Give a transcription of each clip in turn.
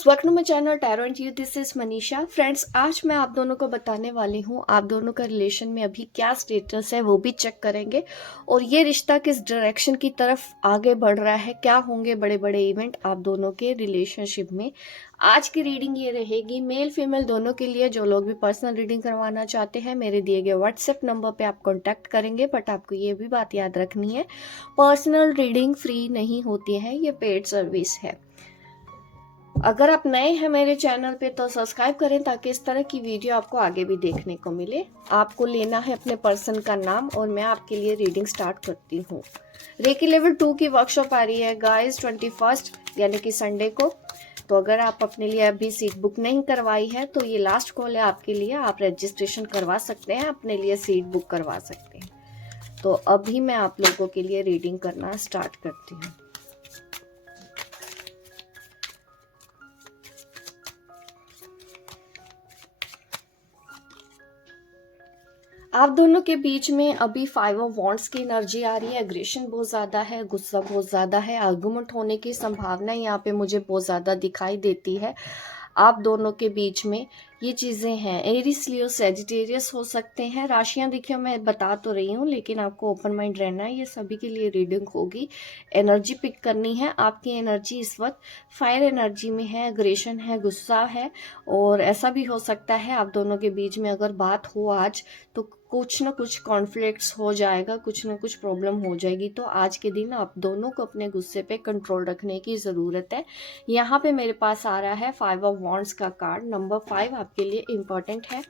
Guys, welcome to my channel tarot and you. This is Manisha. Friends, आज मैं आप दोनों को बताने वाली हूँ आप दोनों का रिलेशन में अभी क्या स्टेटस है, वो भी चेक करेंगे और ये रिश्ता किस डायरेक्शन की तरफ आगे बढ़ रहा है, क्या होंगे बड़े बड़े इवेंट आप दोनों के रिलेशनशिप में। आज की रीडिंग ये रहेगी मेल फीमेल दोनों के लिए। जो लोग भी पर्सनल रीडिंग करवाना चाहते हैं मेरे दिए गए व्हाट्सएप नंबर पे आप कॉन्टैक्ट करेंगे। बट आपको ये भी बात याद रखनी है, पर्सनल रीडिंग फ्री नहीं होती है, ये पेड सर्विस है। अगर आप नए हैं मेरे चैनल पे तो सब्सक्राइब करें ताकि इस तरह की वीडियो आपको आगे भी देखने को मिले। आपको लेना है अपने पर्सन का नाम और मैं आपके लिए रीडिंग स्टार्ट करती हूँ। रेकी लेवल 2 की वर्कशॉप आ रही है गाइस 21 यानी कि संडे को। तो अगर आप अपने लिए अभी सीट बुक नहीं करवाई है तो ये लास्ट कॉल है आपके लिए। आप रजिस्ट्रेशन करवा सकते हैं, अपने लिए सीट बुक करवा सकते हैं। तो अभी मैं आप लोगों के लिए रीडिंग करना स्टार्ट करती हूँ। आप दोनों के बीच में अभी 5 ऑफ वॉन्ड्स की एनर्जी आ रही है। एग्रेशन बहुत ज़्यादा है, गुस्सा बहुत ज़्यादा है, आर्गुमेंट होने की संभावना यहाँ पे मुझे बहुत ज़्यादा दिखाई देती है। आप दोनों के बीच में ये चीज़ें हैं। एरिस लियो सेजिटेरियस हो सकते हैं। राशियां देखिए मैं बता तो रही हूँ लेकिन आपको ओपन माइंड रहना है। ये सभी के लिए रीडिंग होगी। एनर्जी पिक करनी है। आपकी एनर्जी इस वक्त फायर एनर्जी में है, एग्रेशन है, गुस्सा है। और ऐसा भी हो सकता है आप दोनों के बीच में अगर बात हो आज तो कुछ ना कुछ कॉन्फ्लिक्ट्स हो जाएगा, कुछ ना कुछ प्रॉब्लम हो जाएगी। तो आज के दिन आप दोनों को अपने गुस्से पे कंट्रोल रखने की ज़रूरत है। यहाँ पे मेरे पास आ रहा है 5 ऑफ वॉन्ड्स का कार्ड। नंबर 5 आपके लिए इम्पोर्टेंट है।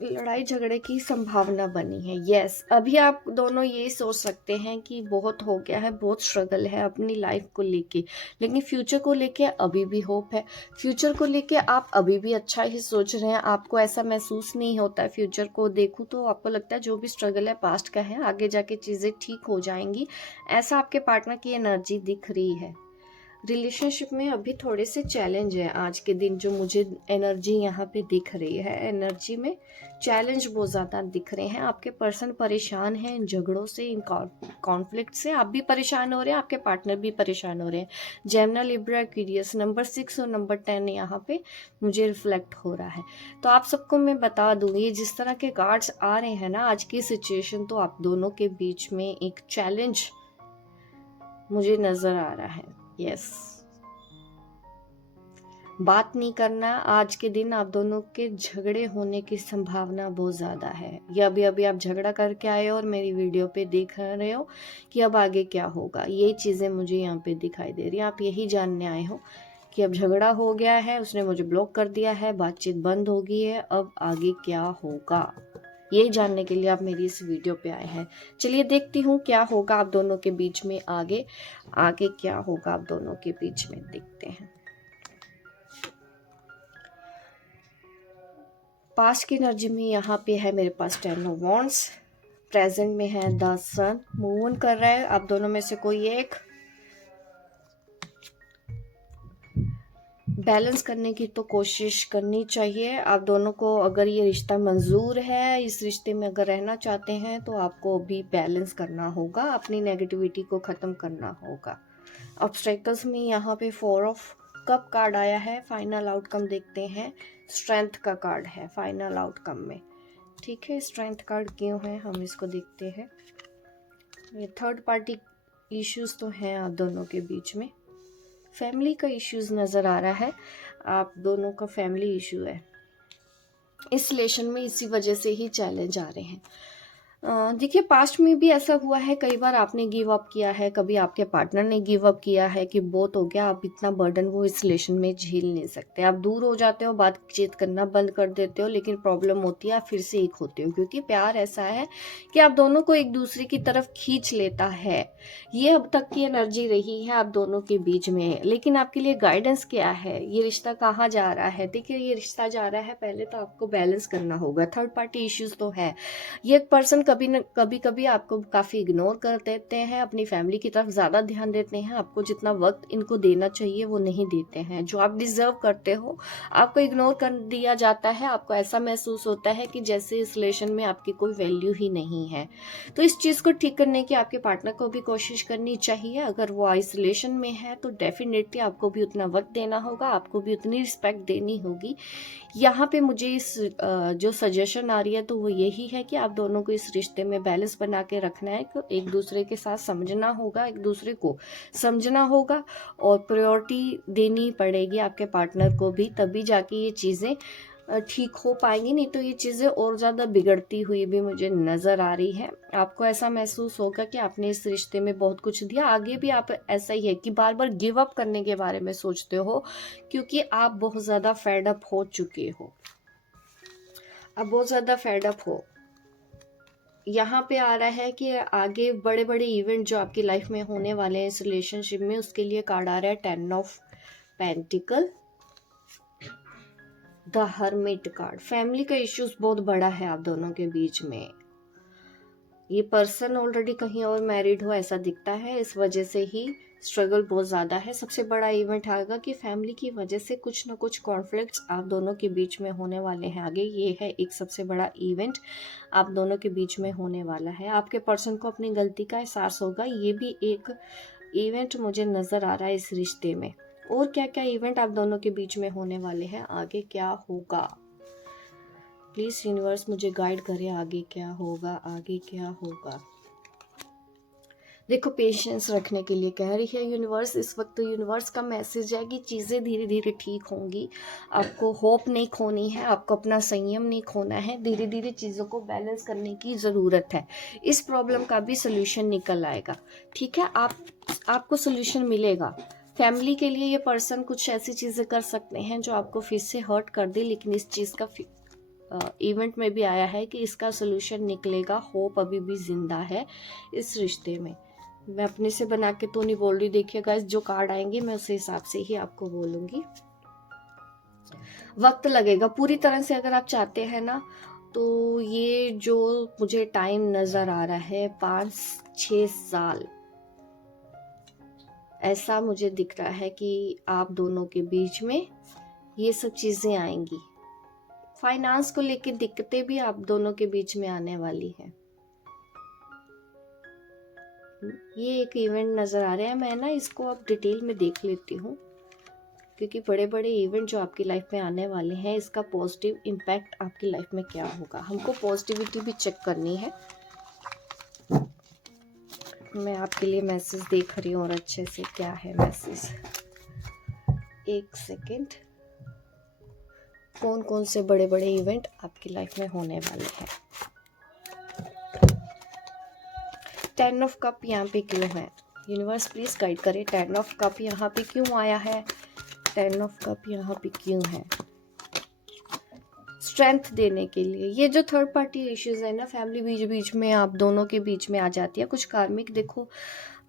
लड़ाई झगड़े की संभावना बनी है। यस, अभी आप दोनों ये सोच सकते हैं कि बहुत हो गया है, बहुत स्ट्रगल है अपनी लाइफ को लेके, लेकिन फ्यूचर को लेके अभी भी होप है। फ्यूचर को लेके आप अभी भी अच्छा ही सोच रहे हैं। आपको ऐसा महसूस नहीं होता है, फ्यूचर को देखूं तो आपको लगता है जो भी स्ट्रगल है पास्ट का है, आगे जाके चीज़ें ठीक हो जाएंगी। ऐसा आपके पार्टनर की एनर्जी दिख रही है। रिलेशनशिप में अभी थोड़े से चैलेंज है आज के दिन, जो मुझे एनर्जी यहाँ पे दिख रही है। एनर्जी में चैलेंज बहुत ज़्यादा दिख रहे हैं। आपके पर्सन परेशान हैं इन झगड़ों से, इन कॉन्फ्लिक्ट से। आप भी परेशान हो रहे हैं, आपके पार्टनर भी परेशान हो रहे हैं। जेमिनी, लिब्रा, एक्वेरियस, नंबर 6 और नंबर 10 यहाँ पे मुझे रिफ्लेक्ट हो रहा है। तो आप सबको मैं बता दूँ, ये जिस तरह के कार्ड्स आ रहे हैं ना आज की सिचुएशन, तो आप दोनों के बीच में एक चैलेंज मुझे नज़र आ रहा है। यस, बात नहीं करना। आज के दिन आप दोनों के झगड़े होने की संभावना बहुत ज़्यादा है। या अभी आप झगड़ा करके आए हो और मेरी वीडियो पे देख रहे हो कि अब आगे क्या होगा। ये चीज़ें मुझे यहाँ पे दिखाई दे रही हैं। आप यही जानने आए हो कि अब झगड़ा हो गया है, उसने मुझे ब्लॉक कर दिया है, बातचीत बंद हो गई है, अब आगे क्या होगा यही जानने के लिए आप मेरी इस वीडियो पे आए हैं। चलिए देखती हूँ क्या होगा आप दोनों के बीच में। आगे आगे क्या होगा आप दोनों के बीच में, देखते हैं। पास्ट की एनर्जी में यहाँ पे है मेरे पास 10 ऑफ वॉन्ड्स। प्रेजेंट में है द सन। मूव ऑन कर रहा है आप दोनों में से कोई एक। बैलेंस करने की तो कोशिश करनी चाहिए आप दोनों को। अगर ये रिश्ता मंजूर है, इस रिश्ते में अगर रहना चाहते हैं तो आपको अभी बैलेंस करना होगा, अपनी नेगेटिविटी को ख़त्म करना होगा। ऑब्स्टेकल्स में यहाँ पे 4 ऑफ कप कार्ड आया है। फाइनल आउटकम देखते हैं। स्ट्रेंथ का कार्ड है फाइनल आउटकम में। ठीक है, स्ट्रेंथ कार्ड क्यों है हम इसको देखते हैं। ये थर्ड पार्टी इश्यूज तो हैं आप दोनों के बीच में। फैमिली का इश्यूज नज़र आ रहा है। आप दोनों का फैमिली इशू है इस रिलेशन में, इसी वजह से ही चैलेंज आ रहे हैं। देखिए पास्ट में भी ऐसा हुआ है, कई बार आपने गिव अप किया है, कभी आपके पार्टनर ने गिव अप किया है कि बहुत हो गया, आप इतना बर्डन वो इस रिलेशन में झेल नहीं सकते। आप दूर हो जाते हो, बातचीत करना बंद कर देते हो, लेकिन प्रॉब्लम होती है आप फिर से एक होते हो, क्योंकि प्यार ऐसा है कि आप दोनों को एक दूसरे की तरफ खींच लेता है। ये अब तक की एनर्जी रही है आप दोनों के बीच में। लेकिन आपके लिए गाइडेंस क्या है, ये रिश्ता कहाँ जा रहा है। देखिए ये रिश्ता जा रहा है, पहले तो आपको बैलेंस करना होगा। थर्ड पार्टी इश्यूज तो है, ये एक पर्सन कभी कभी आपको काफ़ी इग्नोर कर देते हैं, अपनी फैमिली की तरफ ज़्यादा ध्यान देते हैं, आपको जितना वक्त इनको देना चाहिए वो नहीं देते हैं। जो आप डिज़र्व करते हो आपको इग्नोर कर दिया जाता है, आपको ऐसा महसूस होता है कि जैसे इस रिलेशन में आपकी कोई वैल्यू ही नहीं है। तो इस चीज़ को ठीक करने की आपके पार्टनर को भी कोशिश करनी चाहिए। अगर वो आइसोलेशन में है तो डेफिनेटली आपको भी उतना वक्त देना होगा, आपको भी उतनी रिस्पेक्ट देनी होगी। यहाँ पे मुझे इस जो सजेशन आ रही है तो वो यही है कि आप दोनों को इस रिश्ते में बैलेंस बना के रखना है, कि एक दूसरे के साथ समझना होगा, एक दूसरे को समझना होगा और प्रायोरिटी देनी पड़ेगी आपके पार्टनर को भी, तभी जाके ये चीज़ें ठीक हो पाएंगी। नहीं तो ये चीज़ें और ज़्यादा बिगड़ती हुई भी मुझे नज़र आ रही है। आपको ऐसा महसूस होगा कि आपने इस रिश्ते में बहुत कुछ दिया, आगे भी आप ऐसा ही है कि बार बार गिव अप करने के बारे में सोचते हो, क्योंकि आप बहुत ज़्यादा फेड अप हो चुके हो। आप बहुत ज़्यादा फेड अप हो। यहाँ पे आ रहा है कि आगे बड़े बड़े इवेंट जो आपकी लाइफ में होने वाले हैं इस रिलेशनशिप में, उसके लिए कार्ड आ रहा है 10 of pentacle, the hermit card. Family का इश्यूज बहुत बड़ा है आप दोनों के बीच में। ये पर्सन ऑलरेडी कहीं और मैरिड हो ऐसा दिखता है, इस वजह से ही स्ट्रगल बहुत ज़्यादा है। सबसे बड़ा इवेंट आएगा कि फैमिली की वजह से कुछ ना कुछ कॉन्फ्लिक्ट्स आप दोनों के बीच में होने वाले हैं आगे। ये है एक सबसे बड़ा इवेंट आप दोनों के बीच में होने वाला है। आपके पर्सन को अपनी गलती का एहसास होगा, ये भी एक इवेंट मुझे नज़र आ रहा है इस रिश्ते में। और क्या क्या इवेंट आप दोनों के बीच में होने वाले हैं, आगे क्या होगा, प्लीज़ यूनिवर्स मुझे गाइड करे, आगे क्या होगा, आगे क्या होगा। देखो पेशेंस रखने के लिए कह रही है यूनिवर्स इस वक्त। तो यूनिवर्स का मैसेज है कि चीज़ें धीरे धीरे ठीक होंगी, आपको होप नहीं खोनी है, आपको अपना संयम नहीं खोना है, धीरे धीरे चीज़ों को बैलेंस करने की ज़रूरत है। इस प्रॉब्लम का भी सोल्यूशन निकल आएगा, ठीक है, आपको सोल्यूशन मिलेगा। फैमिली के लिए ये पर्सन कुछ ऐसी चीज़ें कर सकते हैं जो आपको फिर से हर्ट कर दे, लेकिन इस चीज़ का इवेंट में भी आया है कि इसका सोल्यूशन निकलेगा। होप अभी भी जिंदा है इस रिश्ते में। मैं अपने से बना के तो नहीं बोल रही, देखिए गाइस जो कार्ड आएंगे मैं उस हिसाब से ही आपको बोलूंगी। वक्त लगेगा पूरी तरह से, अगर आप चाहते हैं ना तो ये जो मुझे टाइम नजर आ रहा है 5-6 साल, ऐसा मुझे दिख रहा है कि आप दोनों के बीच में ये सब चीजें आएंगी। फाइनेंस को लेके दिक्कतें भी आप दोनों के बीच में आने वाली है। ये एक इवेंट नजर आ रहा है। मैं ना इसको अब डिटेल में देख लेती हूँ, क्योंकि बड़े बड़े इवेंट जो आपकी लाइफ में आने वाले हैं, इसका पॉजिटिव इम्पैक्ट आपकी लाइफ में क्या होगा, हमको पॉजिटिविटी भी चेक करनी है। मैं आपके लिए मैसेज देख रही हूँ और अच्छे से क्या है मैसेज। एक सेकेंड, कौन कौन से बड़े बड़े इवेंट आपकी लाइफ में होने वाले हैं। 10 ऑफ कप यहाँ पे क्यों है, यूनिवर्स प्लीज गाइड करे। 10 ऑफ कप यहाँ पे क्यों आया है, 10 ऑफ कप यहाँ पे क्यों है। स्ट्रेंथ देने के लिए। ये जो थर्ड पार्टी इश्यूज है ना फैमिली बीच बीच में आप दोनों के बीच में आ जाती है, कुछ कार्मिक देखो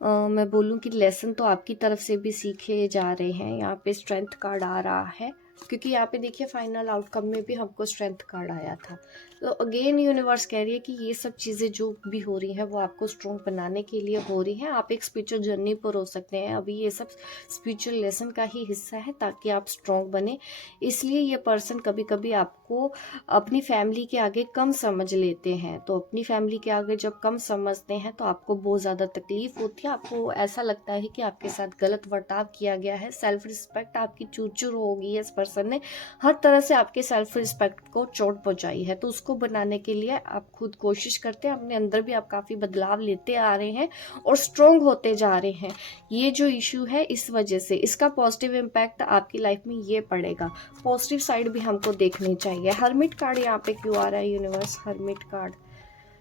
मैं बोलूँ कि लेसन तो आपकी तरफ से भी सीखे जा रहे हैं। यहाँ पे स्ट्रेंथ कार्ड आ रहा है, क्योंकि यहाँ पे देखिए फाइनल आउटकम में भी हमको स्ट्रेंथ कार्ड आया था। तो अगेन यूनिवर्स कह रही है कि ये सब चीज़ें जो भी हो रही हैं वो आपको स्ट्रॉन्ग बनाने के लिए हो रही हैं। आप एक स्पिरिचुअल जर्नी पर हो सकते हैं अभी, ये सब स्पिरिचुअल लेसन का ही हिस्सा है ताकि आप स्ट्रॉन्ग बने। इसलिए ये पर्सन कभी कभी आपको अपनी फैमिली के आगे कम समझ लेते हैं। तो अपनी फैमिली के आगे जब कम समझते हैं तो आपको बहुत ज़्यादा तकलीफ होती है, आपको ऐसा लगता है कि आपके साथ गलत बर्ताव किया गया है, सेल्फ रिस्पेक्ट आपकी चूर चूर होगी। इस पर्सन ने हर तरह से आपके सेल्फ रिस्पेक्ट को चोट पहुंचाई है, तो उसको बनाने के लिए आप खुद कोशिश करते हैं, अपने अंदर भी आप काफ़ी बदलाव लेते आ रहे हैं और स्ट्रॉन्ग होते जा रहे हैं। ये जो इशू है इस वजह से इसका पॉजिटिव इम्पैक्ट आपकी लाइफ में ये पड़ेगा। पॉजिटिव साइड भी हमको देखनी चाहिए। हर्मिट कार्ड यहाँ पे क्यों आ रहा है यूनिवर्स, हर्मिट कार्ड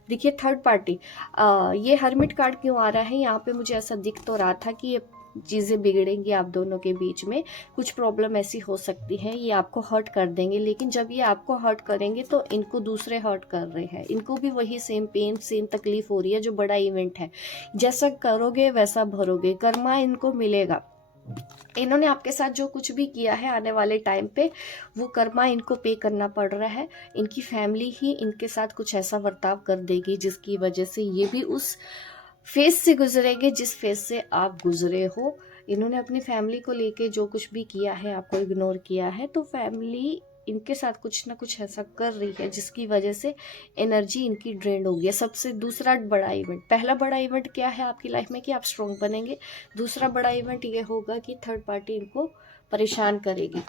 देखिए थर्ड पार्टी। ये हर्मिट कार्ड क्यों आ रहा है, यहाँ पे मुझे ऐसा दिख तो रहा था कि ये चीज़ें बिगड़ेंगी आप दोनों के बीच में, कुछ प्रॉब्लम ऐसी हो सकती है, ये आपको हर्ट कर देंगे। लेकिन जब ये आपको हर्ट करेंगे तो इनको दूसरे हर्ट कर रहे हैं, इनको भी वही सेम पेन सेम तकलीफ हो रही है जो बड़ा इवेंट है। जैसा करोगे वैसा भरोगे, कर्मा इनको मिलेगा। इन्होंने आपके साथ जो कुछ भी किया है आने वाले टाइम पे वो कर्मा इनको पे करना पड़ रहा है। इनकी फैमिली ही इनके साथ कुछ ऐसा बर्ताव कर देगी जिसकी वजह से ये भी उस फेज से गुजरेंगे जिस फेज से आप गुजरे हो। इन्होंने अपनी फैमिली को लेके जो कुछ भी किया है, आपको इग्नोर किया है, तो फैमिली इनके साथ कुछ ना कुछ ऐसा कर रही है जिसकी वजह से एनर्जी इनकी ड्रेन हो गई है। सबसे दूसरा बड़ा इवेंट, पहला बड़ा इवेंट क्या है आपकी लाइफ में कि आप स्ट्रॉन्ग बनेंगे। दूसरा बड़ा इवेंट ये होगा कि थर्ड पार्टी इनको परेशान करेगी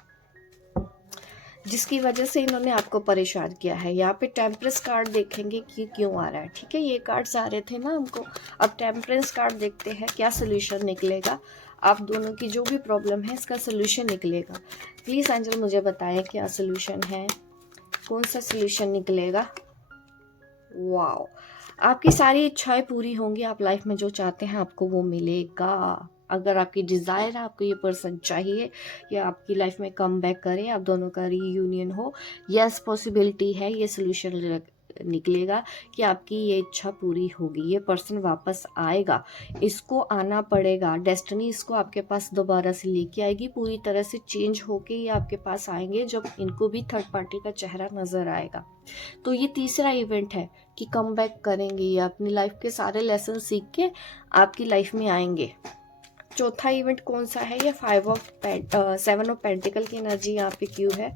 जिसकी वजह से इन्होंने आपको परेशान किया है। यहाँ पे टेम्परेंस कार्ड देखेंगे कि क्यों आ रहा है। ठीक है, ये कार्ड्स आ रहे थे ना हमको। अब टेम्परेंस कार्ड देखते हैं क्या सोल्यूशन निकलेगा। आप दोनों की जो भी प्रॉब्लम है इसका सोल्यूशन निकलेगा। प्लीज़ एंजल मुझे बताएं क्या सोल्यूशन है, कौन सा सोल्यूशन निकलेगा। वाओ, आपकी सारी इच्छाएं पूरी होंगी। आप लाइफ में जो चाहते हैं आपको वो मिलेगा। अगर आपकी डिज़ायर है, आपको ये पर्सन चाहिए या आपकी लाइफ में कम बैक करे, आप दोनों का रीयूनियन हो, यस पॉसिबिलिटी है, ये सोल्यूशन निकलेगा कि आपकी ये इच्छा पूरी होगी। ये पर्सन वापस आएगा, इसको आना पड़ेगा। डेस्टिनी इसको आपके पास दोबारा से लेके आएगी, पूरी तरह से चेंज होके ये आपके पास आएंगे जब इनको भी थर्ड पार्टी का चेहरा नजर आएगा। तो ये तीसरा इवेंट है कि कम बैक करेंगे, ये अपनी लाइफ के सारे लेसन सीख के आपकी लाइफ में आएंगे। चौथा इवेंट कौन सा है, ये 7 ऑफ पेंटिकल की एनर्जी यहाँ पे क्यों है,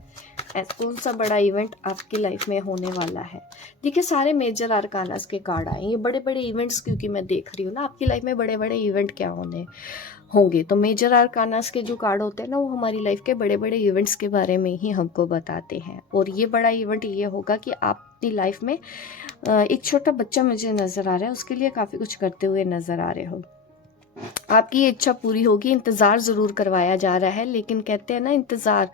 कौन सा बड़ा इवेंट आपकी लाइफ में होने वाला है। देखिए सारे मेजर आर्कानास के कार्ड आए, ये बड़े बड़े इवेंट्स क्योंकि मैं देख रही हूँ ना आपकी लाइफ में बड़े बड़े इवेंट क्या होंगे। तो मेजर आर्कानास के जो कार्ड होते हैं ना वो हमारी लाइफ के बड़े बड़े इवेंट्स के बारे में ही हमको बताते हैं। और ये बड़ा इवेंट ये होगा कि आप अपनी लाइफ में एक छोटा बच्चा मुझे नज़र आ रहा है, उसके लिए काफ़ी कुछ करते हुए नज़र आ रहे हो। आपकी ये इच्छा पूरी होगी। इंतज़ार ज़रूर करवाया जा रहा है, लेकिन कहते हैं ना इंतज़ार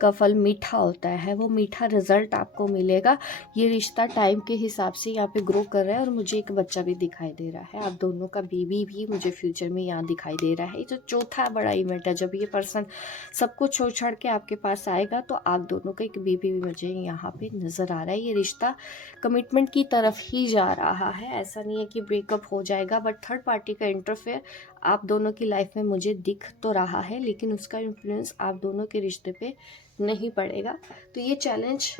का फल मीठा होता है, वो मीठा रिजल्ट आपको मिलेगा। ये रिश्ता टाइम के हिसाब से यहाँ पे ग्रो कर रहा है और मुझे एक बच्चा भी दिखाई दे रहा है। आप दोनों का बेबी भी मुझे फ्यूचर में यहाँ दिखाई दे रहा है। ये जो चौथा बड़ा इवेंट है, जब ये पर्सन सब कुछ छोड़ छाड़ के आपके पास आएगा तो आप दोनों का एक बेबी भी मुझे यहाँ पे नज़र आ रहा है। ये रिश्ता कमिटमेंट की तरफ ही जा रहा है, ऐसा नहीं है कि ब्रेकअप हो जाएगा, बट थर्ड पार्टी का इंटरफेयर आप दोनों की लाइफ में मुझे दिख तो रहा है, लेकिन उसका इन्फ्लुएंस आप दोनों के रिश्ते पे नहीं पड़ेगा। तो ये चैलेंज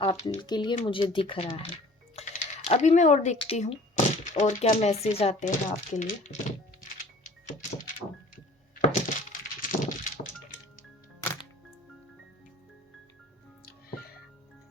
आपके लिए मुझे दिख रहा है। अभी मैं और देखती हूँ और क्या मैसेज आते हैं आपके लिए।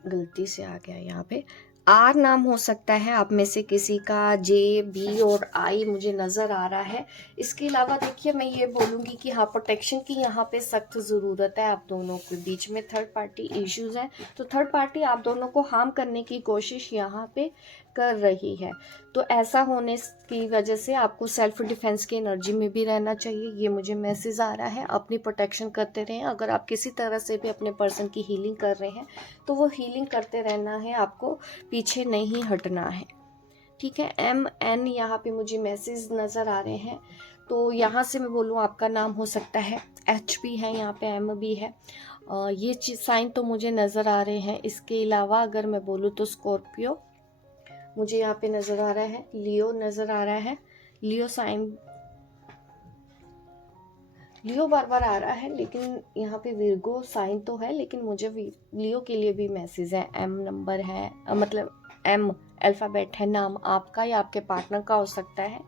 गलती से आ गया यहाँ पे। आर नाम हो सकता है आप में से किसी का, जे, बी और आई मुझे नज़र आ रहा है। इसके अलावा देखिए मैं ये बोलूँगी कि हाँ प्रोटेक्शन की यहाँ पे सख्त ज़रूरत है। आप दोनों के बीच में थर्ड पार्टी इश्यूज़ हैं, तो थर्ड पार्टी आप दोनों को हार्म करने की कोशिश यहाँ पे कर रही है। तो ऐसा होने की वजह से आपको सेल्फ डिफेंस की एनर्जी में भी रहना चाहिए। ये मुझे मैसेज आ रहा है, अपनी प्रोटेक्शन करते रहें। अगर आप किसी तरह से भी अपने पर्सन की हीलिंग कर रहे हैं तो वो हीलिंग करते रहना है, आपको पीछे नहीं हटना है। ठीक है, MN यहाँ पे मुझे मैसेज नज़र आ रहे हैं। तो यहाँ से मैं बोलूँ आपका नाम हो सकता है, H भी है यहाँ पे, M भी है। ये चीज़ साइन तो मुझे नज़र आ रहे हैं। इसके अलावा अगर मैं बोलूँ तो स्कॉर्पियो मुझे यहाँ पे नज़र आ रहा है, लियो नज़र आ रहा है। लियो साइन, लियो बार बार आ रहा है, लेकिन यहाँ पे विर्गो साइन तो है, लेकिन मुझे लियो के लिए भी मैसेज है। M नंबर है, मतलब M अल्फ़ाबेट है, नाम आपका या आपके पार्टनर का हो सकता है।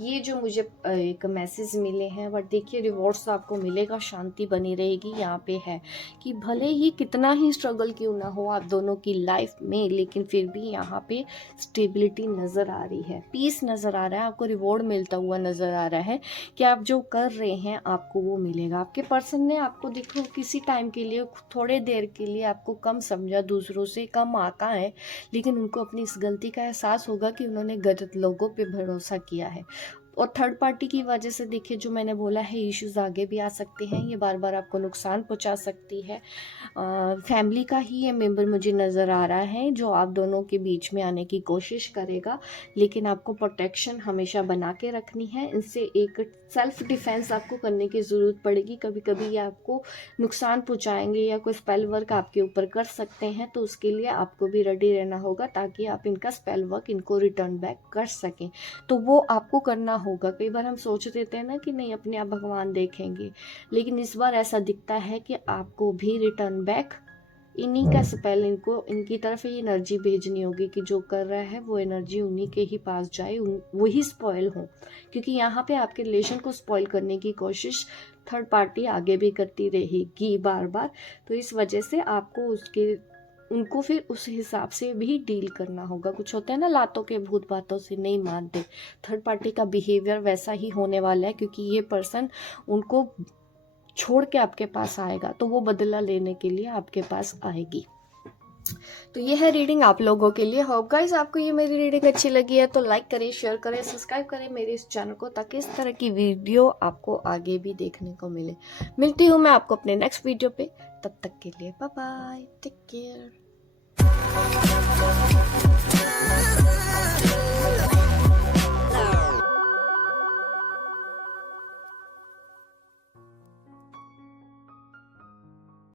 ये जो मुझे एक मैसेज मिले हैं, बट देखिए रिवॉर्ड्स आपको मिलेगा, शांति बनी रहेगी। यहाँ पे है कि भले ही कितना ही स्ट्रगल क्यों ना हो आप दोनों की लाइफ में, लेकिन फिर भी यहाँ पे स्टेबिलिटी नज़र आ रही है, पीस नज़र आ रहा है, आपको रिवॉर्ड मिलता हुआ नज़र आ रहा है कि आप जो कर रहे हैं आपको वो मिलेगा। आपके पर्सन ने आपको देखो किसी टाइम के लिए, थोड़े देर के लिए आपको कम समझा, दूसरों से कम आका है, लेकिन उनको अपनी इस गलती का एहसास होगा कि उन्होंने गलत लोगों पे भरोसा किया है। और थर्ड पार्टी की वजह से देखिए जो मैंने बोला है, इश्यूज़ आगे भी आ सकते हैं, ये बार बार आपको नुकसान पहुंचा सकती है। फैमिली का ही ये मेंबर मुझे नज़र आ रहा है जो आप दोनों के बीच में आने की कोशिश करेगा, लेकिन आपको प्रोटेक्शन हमेशा बना के रखनी है। इनसे एक सेल्फ डिफेंस आपको करने की ज़रूरत पड़ेगी। कभी कभी ये आपको नुकसान पहुंचाएंगे या कोई स्पेल वर्क आपके ऊपर कर सकते हैं, तो उसके लिए आपको भी रेडी रहना होगा ताकि आप इनका स्पेल वर्क इनको रिटर्न बैक कर सकें। तो वो आपको करना होगा। कई बार हम सोच देते हैं ना कि नहीं अपने आप भगवान देखेंगे, लेकिन इस बार ऐसा दिखता है कि आपको भी रिटर्न बैक इन्हीं का स्पेल, इनको इनकी तरफ ये एनर्जी भेजनी होगी कि जो कर रहा है वो एनर्जी उन्हीं के ही पास जाए, वही स्पॉइल हो। क्योंकि यहाँ पे आपके रिलेशन को स्पॉइल करने की कोशिश थर्ड पार्टी आगे भी करती रहेगी बार बार। तो इस वजह से आपको उनको फिर उस हिसाब से भी डील करना होगा। कुछ होता है ना, लातों के भूत बातों से नहीं मानते। थर्ड पार्टी का बिहेवियर वैसा ही होने वाला है, क्योंकि ये पर्सन उनको छोड़ के आपके पास आएगा, तो वो बदला लेने के लिए आपके पास आएगी। तो ये है रीडिंग आप लोगों के लिए। होप गाइस आपको ये मेरी रीडिंग अच्छी लगी है तो लाइक करें, शेयर करें, सब्सक्राइब करें मेरे इस चैनल को, ताकि इस तरह की वीडियो आपको आगे भी देखने को मिले। मिलती हूँ मैं आपको अपने नेक्स्ट वीडियो पे, तब तक के लिए बाय बाय, टेक केयर।